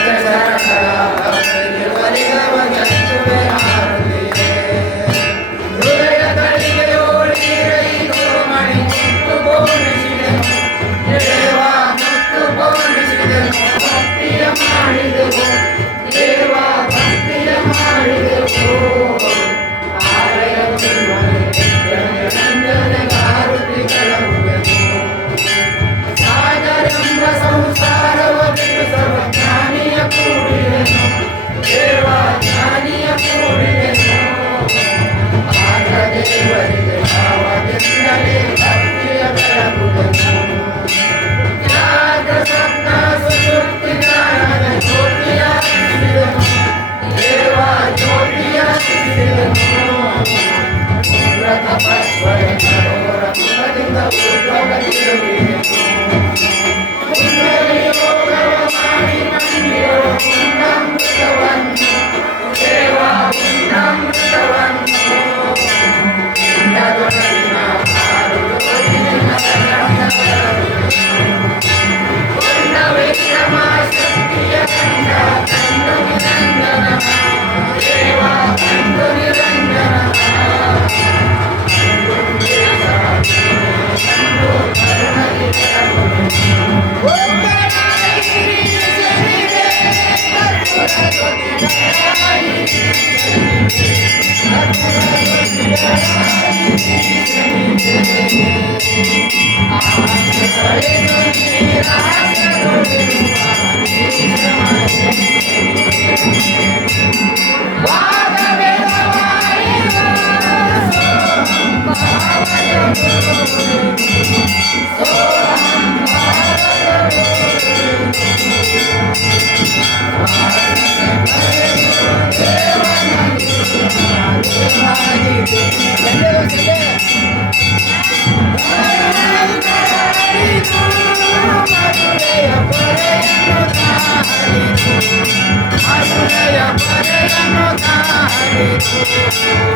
Thank you.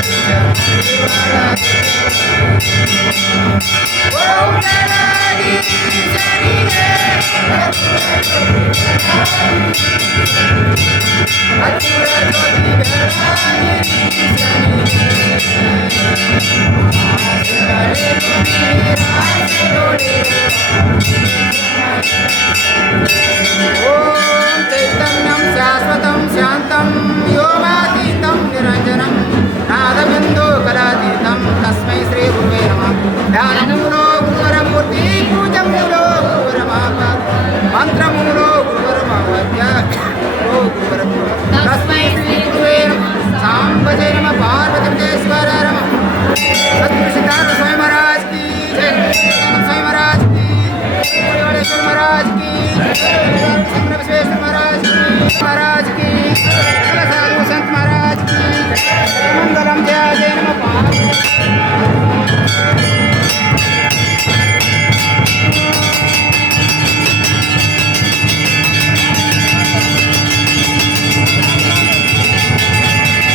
ಮಠದಿಯ Maharaj Maharaj